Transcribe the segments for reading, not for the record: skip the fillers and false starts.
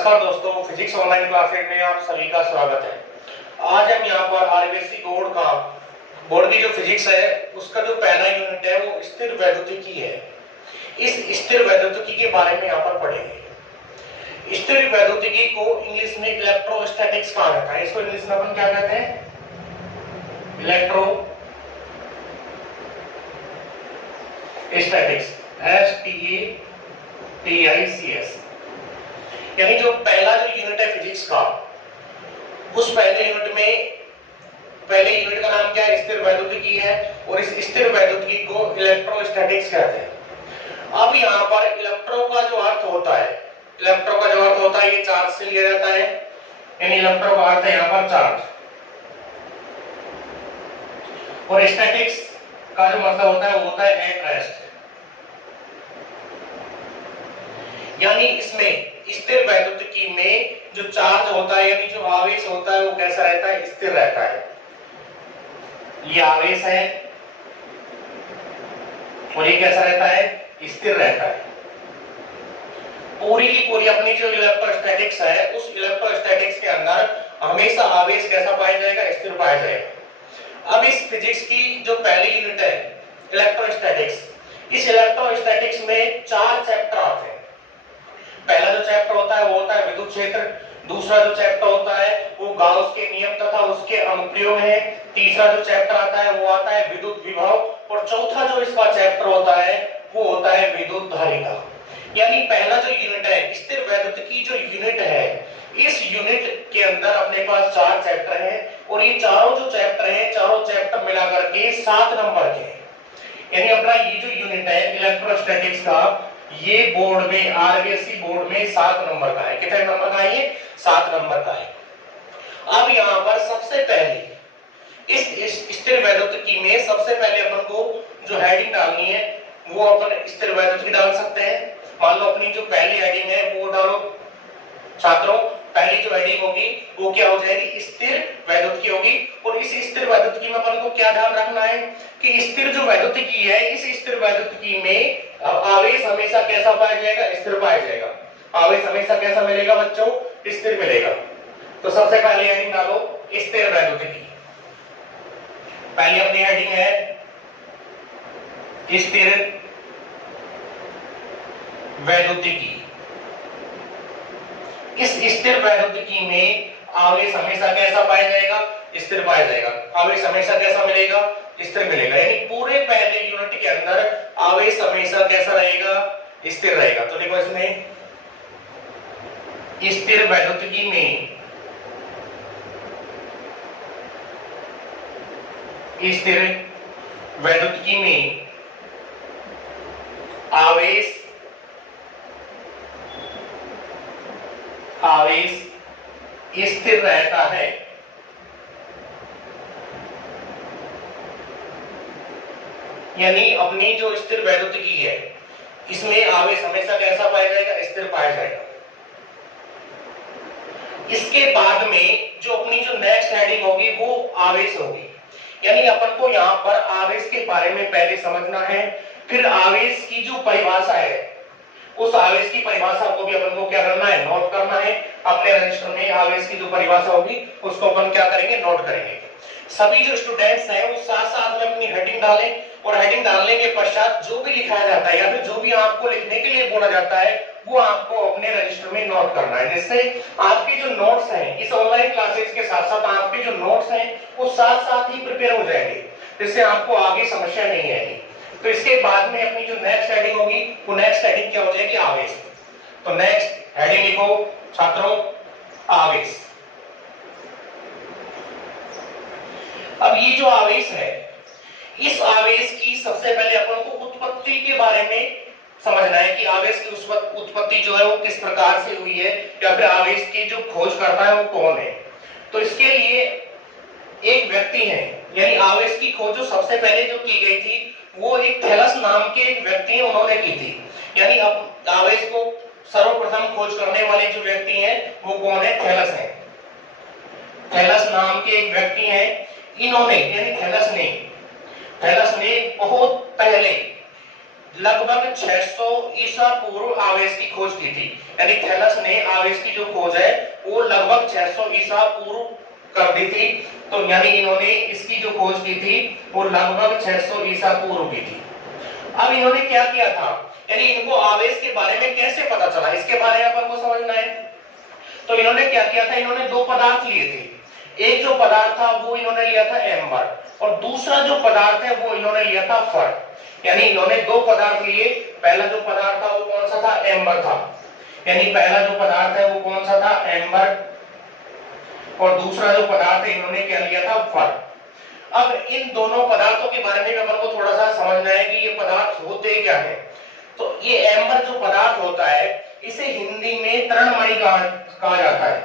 नमस्कार दोस्तों, physics online classes में आप सभी का स्वागत है। आज हम यहाँ पर आरबीएससी बोर्ड की जो फिजिक्स है उसका जो पहला यूनिट है वो स्थिर वैद्युतिकी है। इस स्थिर वैद्युतिकी के बारे में यहाँ पर पढ़ेंगे। स्थिर वैद्युतिकी को इंग्लिश में इलेक्ट्रोस्टैटिक्स कहा जाता है। इसको इंग्लिश में अपन क्या कहते हैं? Electrostatics, STATICS। यानी जो पहला जो यूनिट है फिजिक्स का, उस पहले यूनिट का नाम क्या है? स्थिर वैद्युतिकी है। और इस स्थिर वैद्युतिकी को इलेक्ट्रोस्टैटिक्स कहते हैं। अब यहाँ पर इलेक्ट्रो का जो अर्थ होता है, ये चार्ज से लिया जाता है। यानी इलेक्ट्रो का अर्थ है यहाँ पर चार्ज, और स्टैटिक्स का जो मतलब होता है वो होता है एट रेस्ट। यानी इसमें स्थिर वैद्युतिकी में जो चार्ज होता है यानी जो आवेश होता है वो कैसा रहता है? स्थिर रहता है। ये आवेश है और ये कैसा रहता है? स्थिर रहता है। पूरी की पूरी अपनी जो इलेक्ट्रोस्टैटिक्स है, उस इलेक्ट्रोस्टैटिक्स के अंदर हमेशा आवेश कैसा पाया जाएगा? स्थिर पाया जाएगा। अब इस फिजिक्स की जो पहली यूनिट है इलेक्ट्रोस्टैटिक्स, इस इलेक्ट्रोस्टैटिक्स में 4 चैप्टर आते हैं। पहला जो चैप्टर होता है वो होता है विद्युत क्षेत्र। दूसरा जो चैप्टर होता है वो गाउस के नियम तथा उसके अनुप्रयोग है। तीसरा जो चैप्टर आता है वो आता है विद्युत विभव। और चौथा जो इसका चैप्टर होता है वो होता है विद्युत धारिता। यानी पहला जो यूनिट है स्थिर वैद्युतिकी जो यूनिट है, इस यूनिट के अंदर अपने पास 4 चैप्टर हैं। और ये चारों जो चैप्टर हैं, चारों चैप्टर मिलाकर के 7 नंबर के हैं। यानी अपना ये जो यूनिट है इलेक्ट्रोस्टैटिक्स का, ये बोर्ड में आरबीएससी बोर्ड में 7 नंबर का है। कितने नंबर का है? ये 7 नंबर का है। अब यहाँ पर सबसे पहले इस स्थिर वैद्युतिकी में सबसे पहले अपन को जो हेडिंग डालनी है वो अपन स्थिर वैद्युतिकी डाल सकते हैं। मान लो अपनी जो पहली हेडिंग है वो डालो छात्रों। पहली जो हेडिंग होगी वो क्या हो जाएगी? स्थिर वैद्युतिकी होगी। और इस स्थिर वैद्युतिकी में अपन को क्या ध्यान रखना है कि स्थिर जो वैद्युतिकी है, इस स्थिर वैद्युतिकी में आवेश हमेशा कैसा पाया जाएगा? स्थिर पाया जाएगा। आवेश हमेशा कैसा मिलेगा बच्चों? स्थिर मिलेगा। तो सबसे पहले हेडिंग डालो स्थिर वैद्युतिकी। पहली अपनी हेडिंग है स्थिर वैद्युतिकी। इस स्थिर वैद्युतिकी में आवेश हमेशा कैसा पाया जाएगा? स्थिर पाया जाएगा। आवेश हमेशा कैसा मिलेगा? स्थिर मिलेगा। यानी पूरे पहले यूनिट के अंदर आवेश हमेशा कैसा रहेगा? स्थिर रहेगा। तो देखो इसमें स्थिर वैद्युतिकी में आवेश स्थिर रहता है। यानी अपनी जो स्थिर वैद्युतिकी है इसमें आवेश हमेशा कैसा पाया जाएगा? स्थिर पाया जाएगा। इसके बाद में जो अपनी जो नेक्स्ट हेडिंग होगी वो आवेश होगी। यानी अपन को यहाँ पर आवेश के बारे में पहले समझना है। फिर आवेश की जो परिभाषा है उस आवेश की परिभाषा को भी अपन को क्या करना है? नोट करना है। अपने रजिस्टर में आवेश की जो परिभाषा होगी उसको अपन क्या करेंगे? नोट करेंगे। सभी जो स्टूडेंट्स हैं वो साथ साथ में अपनी हेडिंग डालें। और हेडिंग डालने के पश्चात जो भी लिखाया जाता है या फिर जो भी आपको लिखने के लिए बोला जाता है वो आपको अपने रजिस्टर में नोट करना है, जिससे आपके जो नोट्स हैं इस ऑनलाइन क्लासेस के साथ साथ आपके जो नोट्स हैं वो साथ साथ ही प्रिपेयर हो जाएंगे, जिससे आपको आगे समस्या नहीं आएगी। तो इसके बाद में अपनी जो नेक्स्ट हेडिंग होगी वो नेक्स्ट हेडिंग क्या हो जाएगी? आवेश। तो नेक्स्ट हेडिंग लिखो छात्रों, आवेश। अब ये जो आवेश है, इस आवेश की सबसे पहले अपन को उत्पत्ति के बारे में समझना है कि आवेश की उत्पत्ति जो है वो किस प्रकार से हुई है, या फिर आवेश की जो खोज करता है वो कौन है। तो इसके लिए एक व्यक्ति है, यानी आवेश की खोज जो सबसे पहले जो की गई थी वो एक थैलस नाम के एक व्यक्ति हैं, उन्होंने की थी। यानी अब आवेश को सर्वप्रथम खोज करने वाले जो व्यक्ति हैं वो कौन है? थैलस है। थैलस नाम के एक व्यक्ति हैं, इन्होंने यानी थैलस ने बहुत पहले लगभग 600 ईसा पूर्व आवेश की खोज की थी। यानी थैलस ने आवेश की जो खोज है वो लगभग 600 ईसा पूर्व कर दी थी। तो यानी इन्होंने इसकी जो खोज की थी वो लगभग 600 ईसा पूर्व की थी। अब इन्होंने क्या किया था, यानी इनको आवेश के बारे में कैसे पता चला, इसके बारे में अपन को समझना है। तो इन्होंने क्या किया था, इन्होंने दो पदार्थ लिए थे। एक जो पदार्थ था वो इन्होंने लिया था एम्बर, और दूसरा जो पदार्थ है वो इन्होंने लिया था फर। यानी इन्होंने दो पदार्थ लिए। पहला जो पदार्थ था वो कौन सा था, एम्बर था। यानी पहला जो पदार्थ है वो कौन सा था, एम्बर, और दूसरा जो पदार्थ है इन्होंने क्या लिया था, फर। अब इन दोनों पदार्थों के बारे में अपन को थोड़ा सा समझना है कि ये पदार्थ होते क्या है। तो ये एम्बर जो पदार्थ होता है इसे हिंदी में तृणमणि कहा जाता है।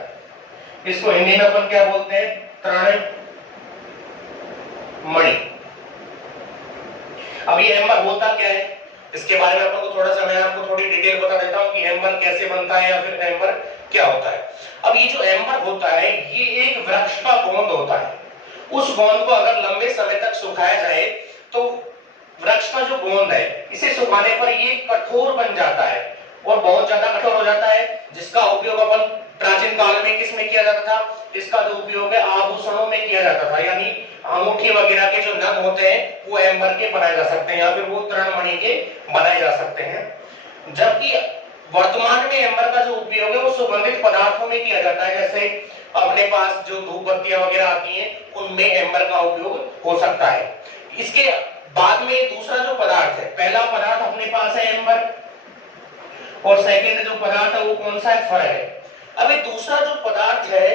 इसको हिंदी में अपन क्या बोलते हैं, तृणमणि। अब ये एम्बर होता क्या है, इसके बारे में अपन को थोड़ा सा मैं आपको थोड़ी डिटेल बता देता हूं कि एम्बर कैसे बनता है या फिर एम्बर क्या होता है। अब ये जो एम्बर होता है ये एक वृक्ष का गोंद होता है। उस गोंद को अगर लंबे समय तक सुखाया जाए तो वृक्ष का जो गोंद है इसे सुखाने पर ये कठोर बन जाता है और बहुत ज्यादा कठोर हो जाता है, जिसका उपयोग अपन प्राचीन काल में किस में किया जाता था, इसका जो उपयोग है आभूषणों में किया जाता था। यानी अंगूठी वगैरह के जो नग होते हैं वो एम्बर के बनाए जा सकते हैं या फिर वो तृणमणि के बनाए जा सकते हैं। जबकि वर्तमान में एम्बर का जो उपयोग है वो सुगंधित पदार्थों में किया जाता है। जैसे अपने पास जो धूप बत्तियां वगैरह आती हैं उनमें एम्बर का उपयोग हो सकता है। इसके बाद में दूसरा जो पदार्थ है, पहला पदार्थ अपने पास है एम्बर, और सेकंड जो पदार्थ है वो कौन सा है, फर है। अब ये दूसरा जो पदार्थ है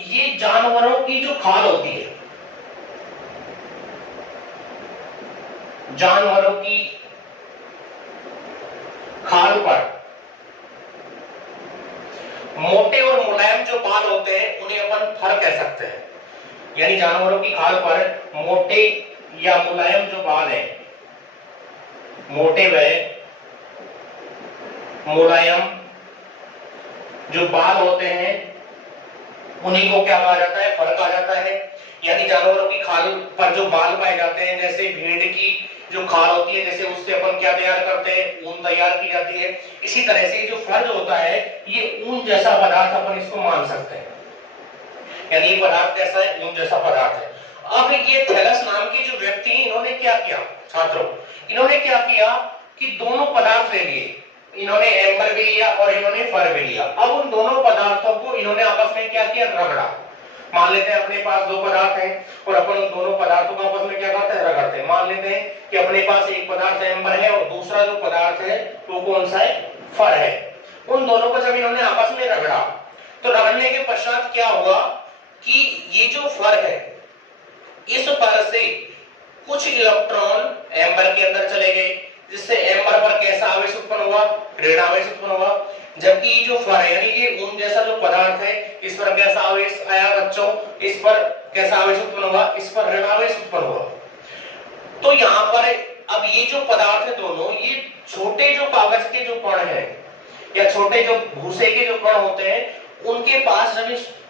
ये जानवरों की जो खाल होती है, जानवरों की खाल पर मोटे और मुलायम जो बाल होते हैं उन्हें अपन फर कह सकते हैं। यानी जानवरों की खाल पर मोटे या मुलायम जो बाल है, मोटे व मुलायम जो बाल होते हैं उन्हीं को क्या कहा जाता है, फर कहा जाता है। यानी जानवरों की खाल पर जो बाल पाए जाते हैं, जैसे भेड़ की जो खाल होती है जैसे उससे अपन क्या तैयार करते हैं, ऊन तैयार की जाती है। इसी तरह से जो फर जो होता है ये ऊन जैसा पदार्थ अपन इसको मान सकते हैं। यानी ये पदार्थ कैसा है, ऊन जैसा पदार्थ है। अब ये थैलस नाम के जो व्यक्ति इन्होंने क्या किया छात्रों, इन्होंने क्या किया कि दोनों पदार्थ ले लिए, इन्होंने एम्बर भी लिया और इन्होंने फर भी लिया। अब उन दोनों पदार्थों को इन्होंने आपस में क्या किया, रगड़ा। मान लेते हैं अपने पास दो पदार्थ हैं और अपन उन दोनों पदार्थों को आपस में क्या करते हैं, रगड़ते हैं। मान लेते हैं कि अपने पास एक पदार्थ एम्बर है और दूसरा जो पदार्थ है वो कौन सा है, फर है। उन दोनों को जब इन्होंने आपस में रगड़ा तो रगड़ने के पश्चात क्या हुआ कि ये जो फर है इस फर से कुछ इलेक्ट्रॉन एम्बर के अंदर चले गए, जिससे एम्बर पर कैसा आवेश उत्पन्न हुआ, ऋण आवेश उत्पन्न हुआ। जबकि जो फर है यानी ये ऊन जैसा जो पदार्थ है इस पर कैसा आवेश आया बच्चों, इस पर कैसा आवेश उत्पन्न हुआ, इस पर ऋण आवेश उत्पन्न हुआ। तो यहाँ पर अब ये जो पदार्थ है दोनों, ये छोटे जो कागज के जो कण हैं या छोटे जो भूसे के जो कण होते हैं उनके पास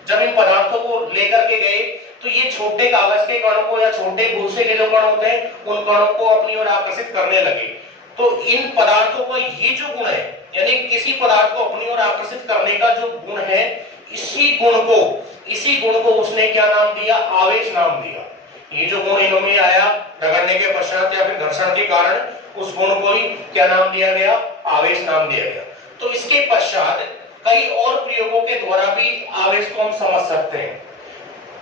जब इन पदार्थों को लेकर के गए तो ये छोटे कागज के कणों को या छोटे भूसे के जो कण होते हैं उन कणों को अपनी ओर आकर्षित करने लगे। तो इन पदार्थों का ये जो गुण है, यानी किसी पदार्थ को अपनी ओर आकर्षित करने का जो गुण है, इसी गुण को उसने क्या नाम दिया, आवेश नाम दिया। ये जो गुण इनमें आया रगड़ने के पश्चात या फिर घर्षण के कारण, उस गुण को ही क्या नाम दिया गया, आवेश नाम दिया गया। तो इसके पश्चात कई और प्रयोगों के द्वारा भी आवेश को हम समझ सकते हैं।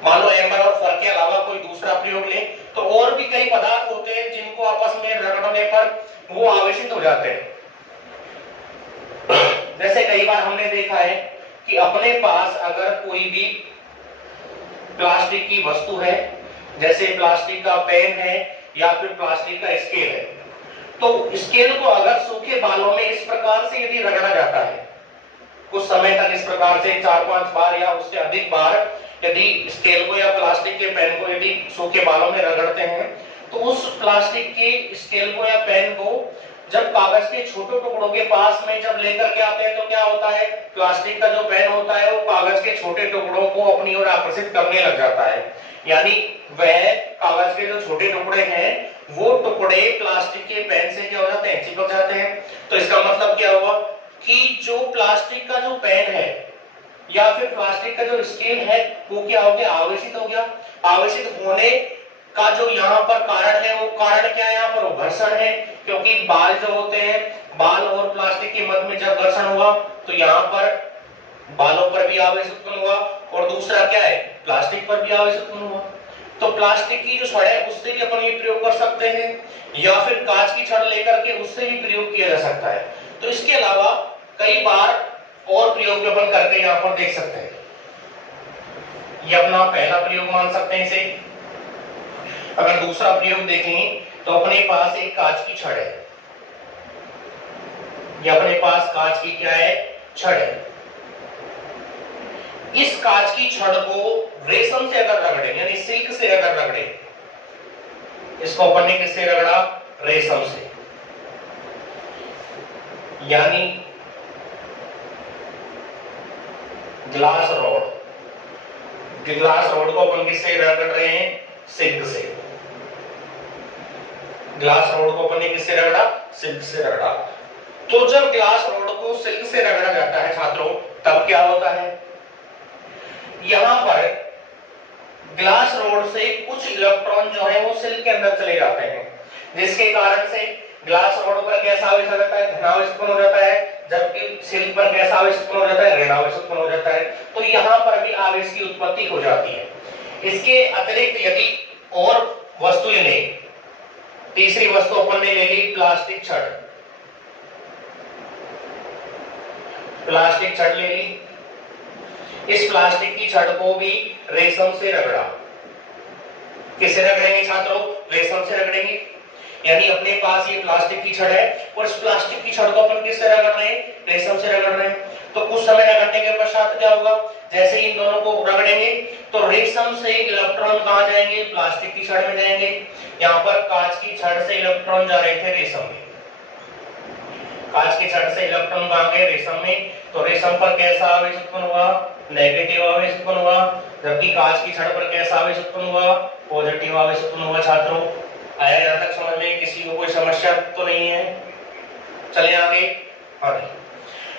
मान लो एम्बर और फर के अलावा कोई दूसरा प्रयोग लें तो और भी कई पदार्थ होते हैं जिनको आपस में रगड़ने पर वो आवेशित हो जाते हैं। जैसे कई बार हमने देखा है कि अपने पास अगर कोई भी प्लास्टिक की वस्तु है, जैसे प्लास्टिक का पेन है या फिर प्लास्टिक का स्केल है, तो स्केल को अगर सूखे बालों में इस प्रकार से यदि रगड़ा जाता है कुछ समय तक, इस प्रकार से 4-5 बार या उससे अधिक बार यदि स्केल को या प्लास्टिक के पेन को यदि सूखे बालों में रगड़ते हैं तो उस प्लास्टिक के स्केल को या पेन को जब कागज के छोटे टुकड़ों के पास में जब लेकर के आते हैं तो क्या होता है, प्लास्टिक का जो पेन होता है वो कागज के छोटे टुकड़ों को अपनी ओर आकर्षित करने लग जाता है। यानी वह कागज के जो छोटे टुकड़े हैं वो टुकड़े प्लास्टिक के पेन से क्या हो जाते हैं, चिपक जाते हैं। तो इसका मतलब क्या हुआ कि जो प्लास्टिक का जो पेन है या फिर प्लास्टिक का जो स्केल है वो क्या हो गया, आवेशित हो गया। आवेशित होने का जो यहाँ पर कारण है वो कारण क्या है, यहाँ पर घर्षण है, क्योंकि बाल जो होते हैं, बाल और प्लास्टिक के मध्य में जब घर्षण हुआ तो यहाँ पर बालों पर भी आवेश उत्पन्न हुआ और दूसरा क्या है, प्लास्टिक पर भी आवेश उत्पन्न हुआ। तो प्लास्टिक की जो छड़ है उससे भी अपन ये प्रयोग कर सकते हैं या फिर कांच की छड़ लेकर के उससे भी प्रयोग किया जा सकता है। तो इसके अलावा कई बार और प्रयोग भी अपन करके यहाँ पर देख सकते हैं। ये अपना पहला प्रयोग मान सकते हैं इसे। अगर दूसरा प्रयोग देखें तो अपने पास एक कांच की छड़ है, ये अपने पास कांच की क्या है, छड़ है। इस कांच की छड़ को रेशम से अगर रगड़े यानी सिल्क से अगर रगड़े, इसको अपन ने किससे रगड़ा, रेशम से, यानी ग्लास रॉड, ग्लास रॉड को अपन किससे रगड़ रहे हैं, सिल्क से। ग्लास रॉड को अपन ने किससे रगड़ा, सिल्क से रगड़ा। तो जब ग्लास रॉड को सिल्क से रगड़ा जाता है छात्रों, तब क्या होता है, यहां पर ग्लास रॉड से कुछ इलेक्ट्रॉन जो है वो सिल्क के अंदर चले जाते हैं, जिसके कारण से ग्लास रॉड पर कैसा आवेश आ जाता है, धनावेश उत्पन्न हो जाता है, जबकि सिल्क पर कैसा आवेश उत्पन्न हो जाता है, ऋणावेश उत्पन्न हो जाता है। तो यहां पर भी आवेश की उत्पत्ति हो जाती है। इसके अतिरिक्त यदि और वस्तुएं लें, तीसरी वस्तु अपन ने ले ली प्लास्टिक छड़, प्लास्टिक छड़ ले ली। इस प्लास्टिक की छड़ को भी रेशम से रगड़ा, किससे रगड़ेंगे छात्रों, रेशम से रगड़ेंगे। यानी अपने पास ये प्लास्टिक की छड़ है और इस प्लास्टिक की छड़ को अपन किससे रगड़ रहे हैं, रेशम से रगड़ रहे हैं। तो कुछ समय रगड़ने के पश्चात क्या होगा, जैसे इन दोनों को रगड़ेंगे तो रेशम से इलेक्ट्रॉन कहां जाएंगे, प्लास्टिक की छड़ में जाएंगे। यहाँ पर कांच की छड़ से इलेक्ट्रॉन जा रहे थे रेशम में, कांच की छड़ से इलेक्ट्रॉन कहां गए, रेशम में। तो रेशम पर कैसा आवेश उत्पन्न हुआ, नेगेटिव आवेश उत्पन्न हुआ, जबकि कांच की छड़ पर कैसा आवेश उत्पन्न हुआ, पॉजिटिव आवेश उत्पन्न हुआ। छात्रों आया यहाँ तक समझ में, किसी को कोई समस्या तो नहीं है, चले आगे। आगे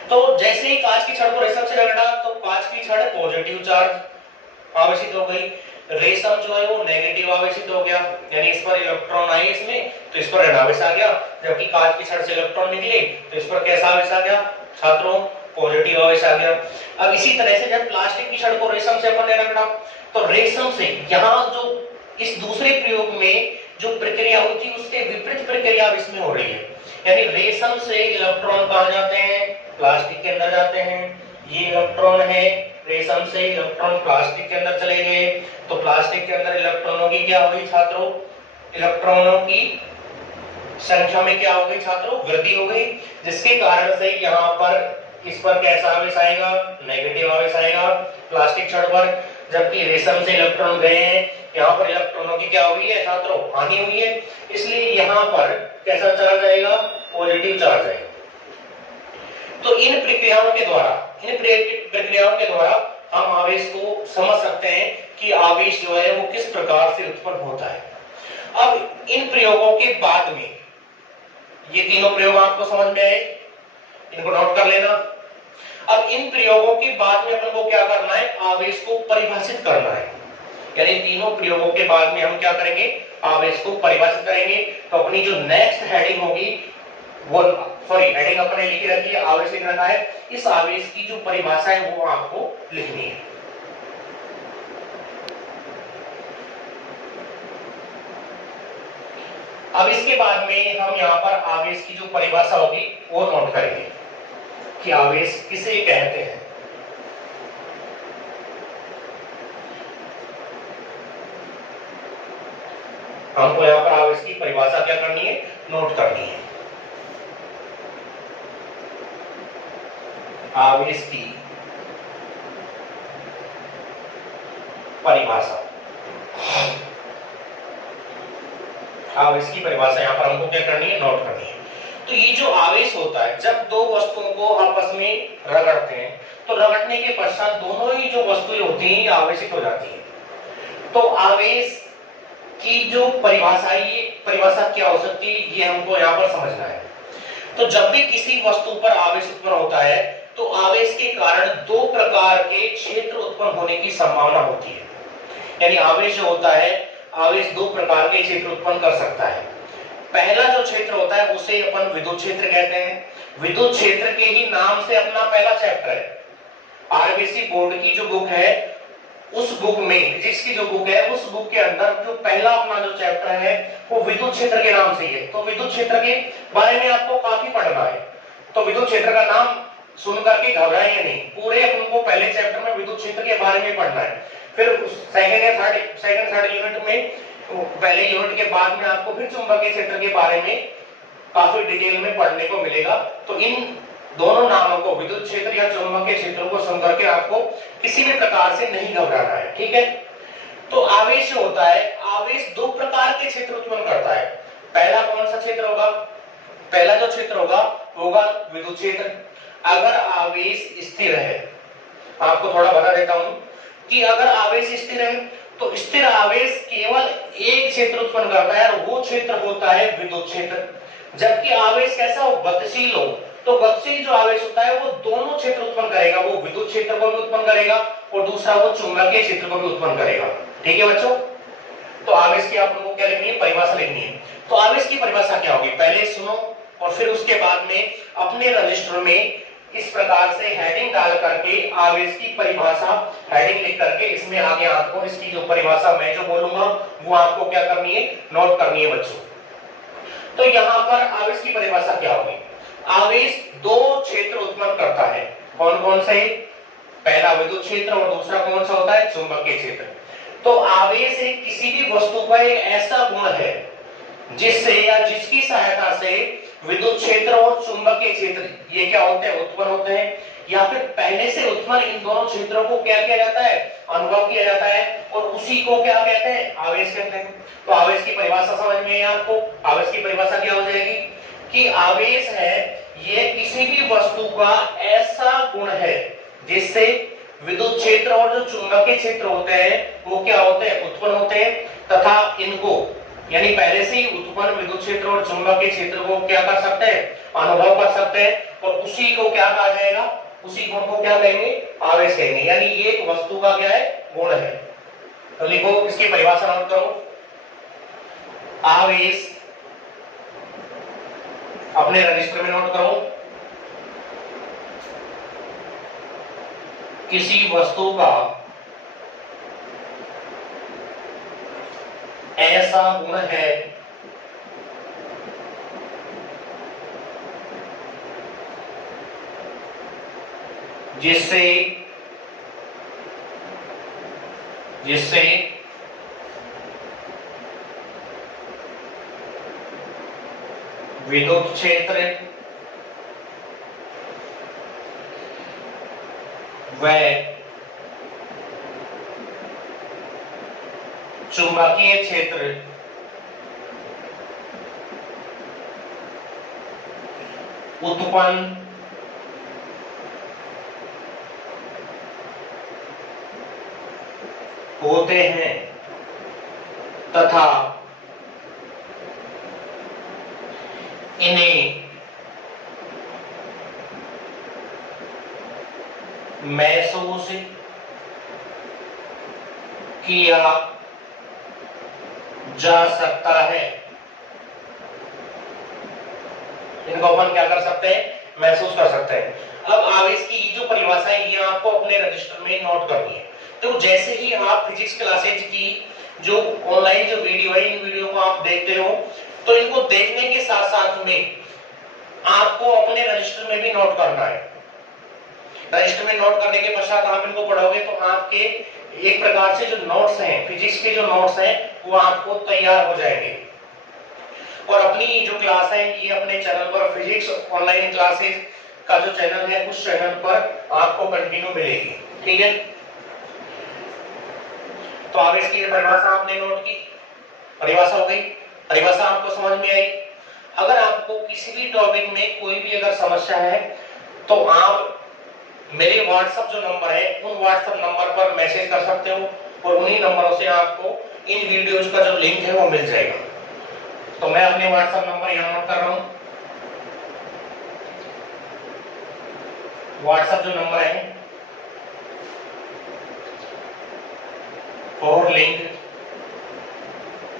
तो जैसे ही कांच की छड़ को रेशम से रगड़ा तो कांच की छड़ पॉजिटिव चार्ज आवेशित हो गई, रेशम जो है वो नेगेटिव आवेशित हो गया, यानी इस पर इलेक्ट्रॉन आए इसमें तो इस पर ऋणावेश आ गया, जबकि कांच की छड़ से इलेक्ट्रॉन निकले तो इस पर कैसा आवेश आ गया छात्रों, पॉजिटिव आवेश आ गया। अब इसी तरह से जब प्लास्टिक की छड़ को रेशम से अपन ने रगड़ा तो रेशम से यहाँ जो इस दूसरे प्रयोग में जो प्रक्रिया हुई थी उसके विपरीत प्रक्रिया अब इसमें हो रही है, यानी रेशम से इलेक्ट्रॉन कहां जाते हैं, प्लास्टिक के अंदर जाते हैं। ये इलेक्ट्रॉन है, रेशम से इलेक्ट्रॉन प्लास्टिक के अंदर चले गए, तो प्लास्टिक के अंदर इलेक्ट्रॉनों की क्या हुई छात्रों, इलेक्ट्रॉनों की संख्या में क्या हो गई छात्रों, वृद्धि हो गई, जिसके कारण से यहाँ पर इस पर कैसा आवेश आएगा, नेगेटिव आवेश आएगा प्लास्टिक छड़ पर, जबकि रेशम से इलेक्ट्रॉन गए हैं, यहाँ पर इलेक्ट्रॉनों की क्या हुई है छात्रों, हानि हुई है, इसलिए यहाँ पर कैसा चार्ज आएगा, पॉजिटिव चार्ज आएगा। तो इन प्रक्रियाओं के द्वारा हम आवेश को समझ सकते हैं कि आवेश जो है वो किस प्रकार से उत्पन्न होता है। अब इन प्रयोगों के बाद में, ये तीनों प्रयोग आपको समझ में आए, इनको नोट कर लेना। अब इन प्रयोगों के बाद में अपन को क्या करना है, आवेश को परिभाषित करना है, यानी तीनों प्रयोगों के बाद में हम क्या करेंगे, आवेश को परिभाषित करेंगे। तो अपनी जो नेक्स्ट हेडिंग होगी वो, सॉरी हेडिंग अपने लिखी रखी है, आवेश लिख रखा है, इस आवेश की जो परिभाषा है वो आपको लिखनी है। अब इसके बाद में हम यहाँ पर आवेश की जो परिभाषा होगी वो नोट करेंगे कि आवेश किसे कहते हैं। हमको यहाँ पर आवेश की परिभाषा क्या करनी है, नोट करनी है। आवेश की परिभाषा, आवेश की परिभाषा यहाँ पर हमको क्या करनी है, नोट करनी है। तो ये जो आवेश होता है, जब दो वस्तुओं को आपस में रगड़ते हैं तो रगड़ने के पश्चात दोनों ही जो वस्तुएं होती हैं आवेशित हो जाती हैं। तो आवेश की जो परिभाषा, ये परिभाषा क्या हो सकती है, ये हमको यहाँ पर समझना है। तो जब भी किसी वस्तु पर आवेश उत्पन्न होता है तो आवेश के कारण दो प्रकार के क्षेत्र उत्पन्न होने की संभावना होती है। यानी आवेश जो होता है, आवेश दो प्रकार के क्षेत्र उत्पन्न कर सकता है। पहला जो क्षेत्र होता है उसे अपन विद्युत क्षेत्र कहते हैं। विद्युत क्षेत्र के ही नाम से अपना पहला चैप्टर है। आरबीसी बोर्ड की जो बुक है, उस बुक में, फिजिक्स की जो बुक है, उस बुक के अंदर जो पहला अपना जो चैप्टर है वो विद्युत क्षेत्र के नाम से ही है। तो विद्युत क्षेत्र के बारे में आपको काफी पढ़ना है। तो विद्युत क्षेत्र का नाम सुन करके घबराइए नहीं, पूरे उनको पहले चैप्टर में विद्युत क्षेत्र के बारे में पढ़ना है। फिर सेकंड थर्ड यूनिट में, पहले यूनिट के बाद में आपको फिर चुंबकीय क्षेत्र के बारे में काफी डिटेल में पढ़ने को मिलेगा। तो इन दोनों नामों को, विद्युत क्षेत्र या चुंबकीय क्षेत्र को सुन करके आपको किसी भी प्रकार से नहीं घबराना है, ठीक है। तो आवेश होता है, आवेश दो प्रकार के क्षेत्र उत्पन्न करता है। पहला कौन सा क्षेत्र होगा? पहला जो क्षेत्र होगा विद्युत क्षेत्र। अगर आवेश स्थिर है, आपको थोड़ा बता देता हूं कि अगर आवेश स्थिर है तो स्थिर आवेश केवल एक क्षेत्र उत्पन्न करता है और वो क्षेत्र होता है विद्युत क्षेत्र। जबकि आवेश कैसा हो? गतिशील हो, तो गतिशील जो आवेश होता है वो दोनों क्षेत्र उत्पन्न करेगा। वो विद्युत क्षेत्र को भी उत्पन्न करेगा और दूसरा वो चुंबकीय क्षेत्र को भी उत्पन्न करेगा। ठीक है बच्चों। तो आवेश की आप लोगों को क्या लिखनी है? परिभाषा लिखनी है। तो आवेश की परिभाषा क्या होगी पहले सुनो, और फिर उसके बाद में अपने रजिस्टर में इस प्रकार से हेडिंग डाल करके आवेश की परिभाषा हेडिंग लिख करके इसमें आगे आपको इसकी जो परिभाषा मैं जो बोलूंगा वो आपको क्या करनी है? नोट करनी है बच्चों। तो यहाँ पर आवेश की परिभाषा क्या होगी? आवेश दो क्षेत्र उत्पन्न करता है। कौन कौन से? पहला विद्युत क्षेत्र और दूसरा कौन सा होता है? चुंबकीय क्षेत्र। तो आवेश एक किसी भी वस्तु का एक ऐसा गुण है जिससे या जिसकी सहायता से विद्युत क्षेत्र और चुंबकीय क्षेत्र ये क्या होते हैं? उत्पन्न होते हैं, या फिर पहले से उत्पन्न इन दोनों क्षेत्रों को क्या किया जाता है? अनुभव किया जाता है, और उसी को क्या कहते हैं? आवेश कहते हैं। तो आवेश की परिभाषा समझ में है आपको? आवेश की परिभाषा क्या हो जाएगी कि आवेश है ये किसी भी वस्तु का ऐसा गुण है जिससे विद्युत क्षेत्र और जो चुंबकीय क्षेत्र होते हैं वो क्या होते हैं? उत्पन्न होते हैं, तथा इनको यानी पहले से ही उत्पन्न विद्युत क्षेत्र और चुंबकीय क्षेत्र को क्या कर सकते हैं? अनुभव कर सकते हैं, और उसी को क्या कहा जाएगा? उसी गुण को क्या कहेंगे? आवेश कहेंगे। यानी ये एक वस्तु का क्या है? गुण है। तो लिखो, इसकी परिभाषा नोट करो। आवेश अपने रजिस्टर में नोट करो, किसी वस्तु का ऐसा गुण है जिससे विद्युत क्षेत्र व चुंबकीय क्षेत्र उत्पन्न होते हैं तथा इन्हें महसूस किया जा सकता है। इनको अपन क्या कर सकते हैं? महसूस कर सकते हैं। अब आवेश की जो परिभाषा है ये आपको अपने रजिस्टर में नोट करनी है। तो जैसे ही आप फिजिक्स क्लासेज की जो ऑनलाइन जो वीडियो है, इन वीडियो को आप देखते हो, तो इनको देखने के साथ साथ में आपको अपने रजिस्टर में भी नोट करना है। रजिस्टर में नोट करने के पश्चात आप इनको पढ़ोगे तो आपके एक प्रकार से जो नोट्स हैं, फिजिक्स के जो नोट्स हैं वो आपको तैयार हो जाएंगे। और अपनी जो क्लास है ये अपने चैनल पर, फिजिक्स ऑनलाइन क्लासेस का जो चैनल है उस चैनल पर आपको कंटिन्यू मिलेगी। ठीक है। तो आवेश की परिभाषा आपने नोट की, परिभाषा हो गई, परिभाषा आपको समझ में आई। अगर आपको किसी भी टॉपिक में कोई भी अगर समस्या है तो आप मेरे व्हाट्सएप जो नंबर है उन व्हाट्सएप नंबर पर मैसेज कर सकते हो, और उन्हीं नंबरों से आपको इन वीडियोज का जो लिंक है वो मिल जाएगा। तो मैं अपने व्हाट्सएप नंबर यहाँ नोट कर रहा हूँ। व्हाट्सएप जो नंबर है फॉर लिंक,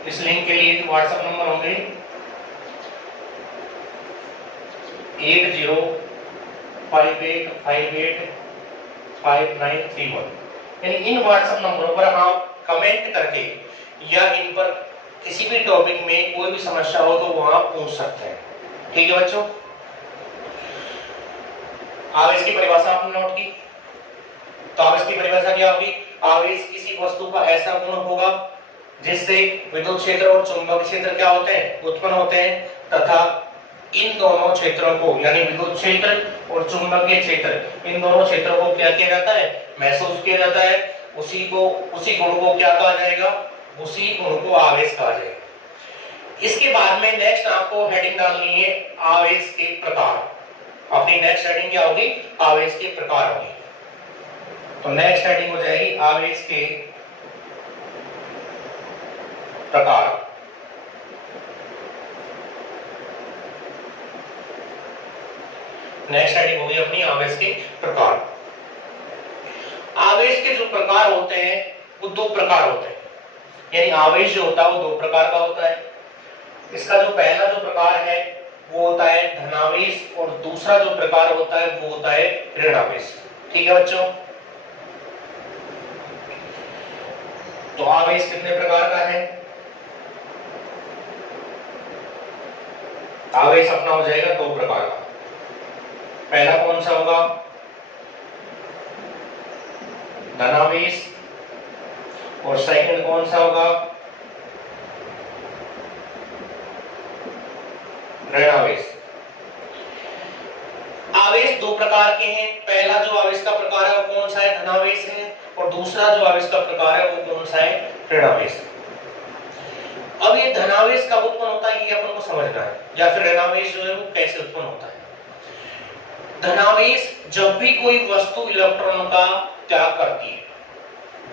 इस लिंक के लिए व्हाट्सएप नंबर होंगे 8058585931। यानी इन व्हाट्सएप नंबरों पर आप कमेंट करके या इन पर किसी भी टॉपिक में कोई भी समस्या हो तो वहां पूछ सकते हैं। ठीक है बच्चों, आवेश की परिभाषा आपने नोट की। तो आवेश की परिभाषा क्या होगी? आवेश किसी वस्तु का ऐसा गुण होगा जिससे विद्युत क्षेत्र और चुंबकीय क्षेत्र क्या होते हैं? उत्पन्न होते हैं, तथा इन दोनों क्षेत्रों को यानी विद्युत क्षेत्र और चुंबकीय क्षेत्र, इन दोनों क्षेत्रों को क्या किया जाता है? महसूस किया जाता है। उसी गुण को क्या कहा जाएगा? उसी गुण को आवेश कहा जाएगा। इसके बाद में नेक्स्ट आपको हेडिंग डालनी है आवेश के प्रकार। अपनी नेक्स्ट हेडिंग क्या होगी? आवेश के प्रकार होगी। तो नेक्स्ट हेडिंग हो जाएगी आवेश के प्रकार। नेक्स्ट हेडिंग होगी अपनी आवेश के प्रकार। आवेश के जो प्रकार होते हैं वो दो प्रकार होते हैं, यानी आवेश जो होता है वो दो प्रकार का होता है। इसका जो पहला जो प्रकार है वो होता है धनावेश, और दूसरा जो प्रकार होता है वो होता है ऋणावेश। ठीक है बच्चों, तो आवेश कितने प्रकार का है? आवेश अपना हो जाएगा दो प्रकार का। पहला कौन सा होगा? धनावेश, और सेकंड कौन सा होगा? ऋणावेश। आवेश दो प्रकार के हैं। पहला जो आवेश का प्रकार है वो कौन सा है? धनावेश है, और दूसरा जो आवेश का प्रकार है वो कौन सा है? ऋणावेश। अब ये धनावेश कब उत्पन्न होता है ये अपन को समझना है, या फिर ऋणावेश जो है वो कैसे उत्पन्न होता है। धनावेश जब भी कोई वस्तु इलेक्ट्रॉन का त्याग करती है,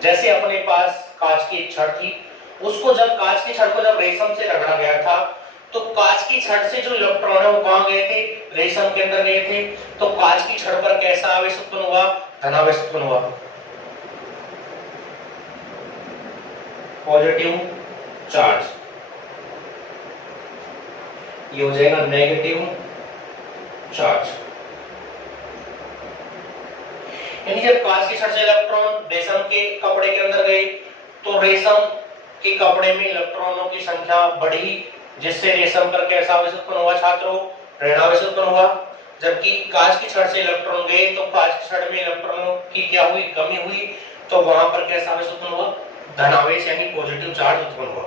जैसे अपने पास कांच की छड़ थी, उसको जब कांच की छड़ को जब रेशम से रगड़ा गया था तो कांच की छड़ से जो इलेक्ट्रॉन है वो कहां गए थे? रेशम के अंदर गए थे। तो कांच की छड़ पर कैसा आवेश उत्पन्न हुआ? धनावेश उत्पन्न हुआ। Positive charge. ये हो जाएगा नेगेटिव चार्ज। यानी जब कांच की छड़ से इलेक्ट्रॉन रेशम के कपड़े के अंदर गए तो रेशम के कपड़े में इलेक्ट्रॉनों की संख्या बढ़ी, जिससे रेशम पर कैसा आवेश उत्पन्न हुआ छात्रों? ऋणावेश उत्पन्न हुआ। जबकि कांच की छड़ से इलेक्ट्रॉन गए तो कांच की छड़ में इलेक्ट्रॉनों की क्या हुई? कमी हुई। तो वहां पर कैसा आवेश उत्पन्न हुआ? धनावेश यानी पॉजिटिव चार्ज उत्पन्न हुआ।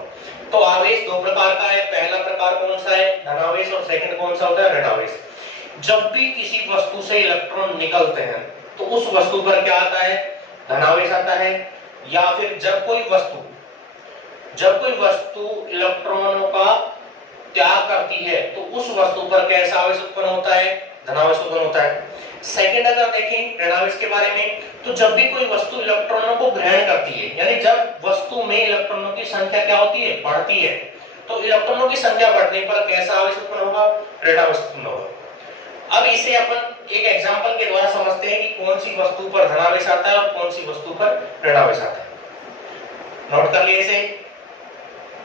तो आवेश दो प्रकार का है। पहला प्रकार कौन सा है? धनावेश, और सेकंड कौन सा होता है? ऋणावेश। जब भी किसी वस्तु से इलेक्ट्रॉन निकलते हैं तो उस वस्तु पर क्या आता है? धनावेश आता है। या फिर जब कोई वस्तु इलेक्ट्रॉनों का त्याग करती है तो उस वस्तु पर कैसा आवेश उत्पन्न होता है? धनावेश उत्पन्न होता है। सेकंड अगर देखें ऋणावेश के बारे में, तो जब भी कोई वस्तु इलेक्ट्रॉनों को ग्रहण करती है, यानी जब वस्तु में इलेक्ट्रॉनों की संख्या क्या होती है? बढ़ती है। तो इलेक्ट्रॉनों की संख्या बढ़ने पर कैसा आवेश उत्पन्न होगा? ऋणावेश उत्पन्न होगा। अब इसे अपन एक एग्जांपल के द्वारा समझते हैं कि कौन सी वस्तु पर धनावेश आता है और कौन सी वस्तु पर ऋणावेश आता है। नोट कर लिए इसे,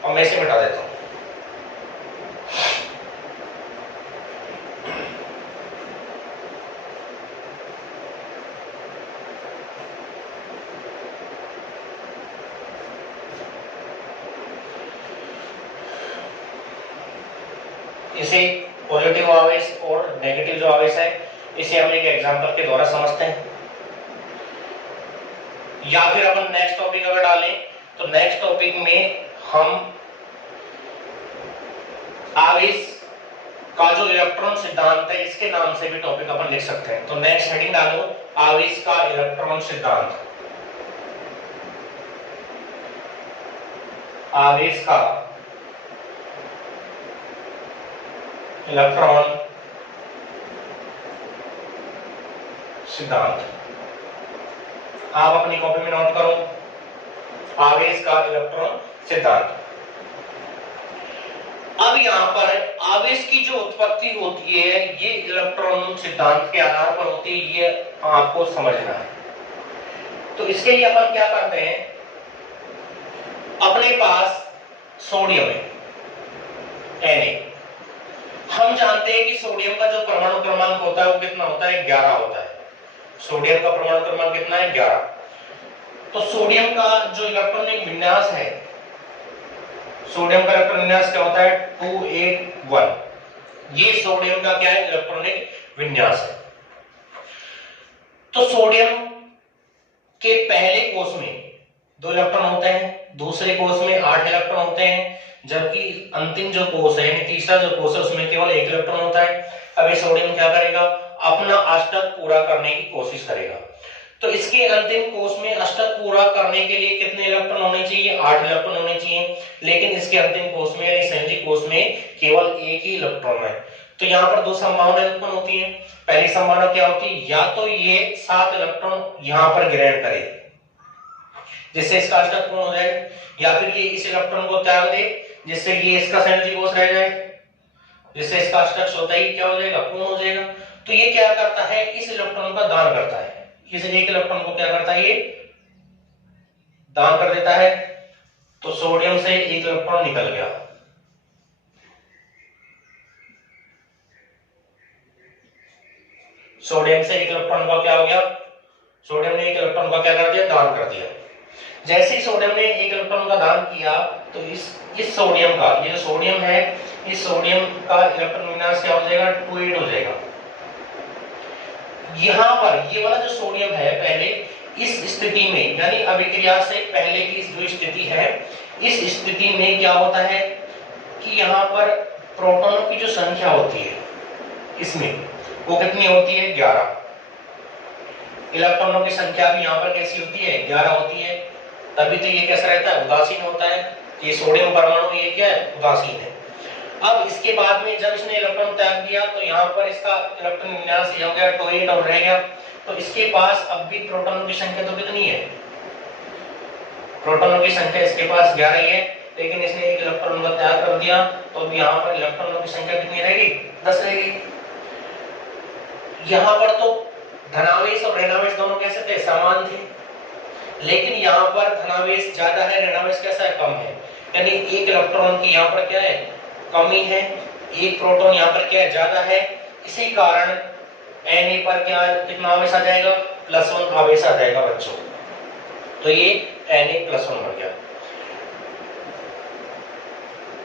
और मैं इसे मिटा देता हूं। इसे पॉजिटिव आवेश और नेगेटिव जो आवेश है इसे हम एक एग्जांपल के द्वारा समझते हैं। या फिर अपन नेक्स्ट टॉपिक अगर डालें तो नेक्स्ट टॉपिक में हम आवेश का जो इलेक्ट्रॉन सिद्धांत है इसके नाम से भी टॉपिक अपन लिख सकते हैं। तो नेक्स्ट हेडिंग डालो आवेश का इलेक्ट्रॉन सिद्धांत। आवेश का इलेक्ट्रॉन सिद्धांत। आप अपनी कॉपी में नोट करो आवेश का इलेक्ट्रॉन सिद्धांत। अब यहाँ पर आवेश की जो उत्पत्ति होती है ये इलेक्ट्रॉन सिद्धांत के आधार पर होती है, ये आपको समझना है। तो इसके लिए अपन क्या करते हैं, अपने पास सोडियम है Na, हम जानते हैं कि सोडियम का जो परमाणु क्रमांक होता है वो कितना होता है, 11 होता है। सोडियम का परमाणु क्रमांक कितना है, 11। तो सोडियम का जो इलेक्ट्रॉनिक विन्यास है, सोडियम का इलेक्ट्रॉन विन्यास क्या होता है, 281। ये सोडियम का क्या है, इलेक्ट्रॉनिक विन्यास है। तो सोडियम के पहले कोष में 2 इलेक्ट्रॉन होते हैं, दूसरे कोष में 8 इलेक्ट्रॉन होते हैं, जबकि अंतिम जो कोष है, तीसरा जो कोष है, उसमें केवल 1 इलेक्ट्रॉन होता है। अब ये सोडियम क्या करेगा, अपना अष्टक पूरा करने की कोशिश करेगा। तो इसके अंतिम कोष में अष्टक पूरा करने के लिए कितने इलेक्ट्रॉन होने चाहिए, 8 इलेक्ट्रॉन होने चाहिए, लेकिन इसके अंतिम कोष में यानी संयोजी कोष में केवल 1 ही इलेक्ट्रॉन है। तो यहाँ पर 2 संभावनाएं उत्पन्न होती हैं। पहली संभावना क्या होती है, या तो ये 7 इलेक्ट्रॉन यहाँ पर ग्रहण करे जिससे इसका अष्टक पूर्ण हो जाए, या फिर ये इस इलेक्ट्रॉन को त्याग दे जिससे ये इसका संयोजी कोष रह जाए, जिससे इसका अष्टक स्वतः ही क्या हो जाएगा, पूर्ण हो जाएगा। तो ये क्या करता है, इस इलेक्ट्रॉन का दान करता है, इस 1 इलेक्ट्रॉन को क्या करता है, ये दान कर देता है। तो सोडियम से 1 इलेक्ट्रॉन निकल गया, सोडियम से 1 इलेक्ट्रॉन का क्या हो गया, सोडियम ने 1 इलेक्ट्रॉन का क्या कर दिया, दान कर दिया। जैसे ही सोडियम ने 1 इलेक्ट्रॉन का दान किया तो इस सोडियम का, ये जो सोडियम है, इस सोडियम का इलेक्ट्रॉन विन्यास क्या हो जाएगा, 280 हो जाएगा। यहां पर ये वाला जो सोडियम है, पहले इस स्थिति में यानी अभिक्रिया से पहले की जो स्थिति है, इस स्थिति में क्या होता है कि यहाँ पर प्रोटॉनों की जो संख्या होती है इसमें वो कितनी होती है, 11। इलेक्ट्रॉनों की संख्या भी यहाँ पर कैसी होती है, 11 होती है। तभी तो ये कैसा रहता है, उदासीन होता है। ये सोडियम परमाणु ये क्या है, उदासीन है। अब इसके बाद में जब इसने इलेक्ट्रॉन त्याग दिया तो यहाँ पर इसका इलेक्ट्रॉन विन्यास हो गया 280 और रह गया। तो इसके पास अब भी प्रोटॉनों की संख्या तो कितनी है, प्रोटॉनों की संख्या इसके पास 11 ही है, लेकिन इसने 1 इलेक्ट्रॉन का त्याग कर दिया तो अब यहाँ पर इलेक्ट्रॉनों की संख्या कितनी रहेगी, 10 रहेगी। यहाँ पर तो धनावेश और ऋणावेश दोनों कैसे थे, समान थे, लेकिन यहाँ पर धनावेश ज्यादा है, ऋणावेश कैसा है, कम है। यानी 1 इलेक्ट्रॉन की यहाँ पर क्या है, कमी है, 1 प्रोटॉन यहाँ पर क्या है, ज्यादा है। इसी कारण Na पर क्या कितना आवेश आ जाएगा, +1 आवेश आ जाएगा बच्चों। तो ये Na+1 बन गया,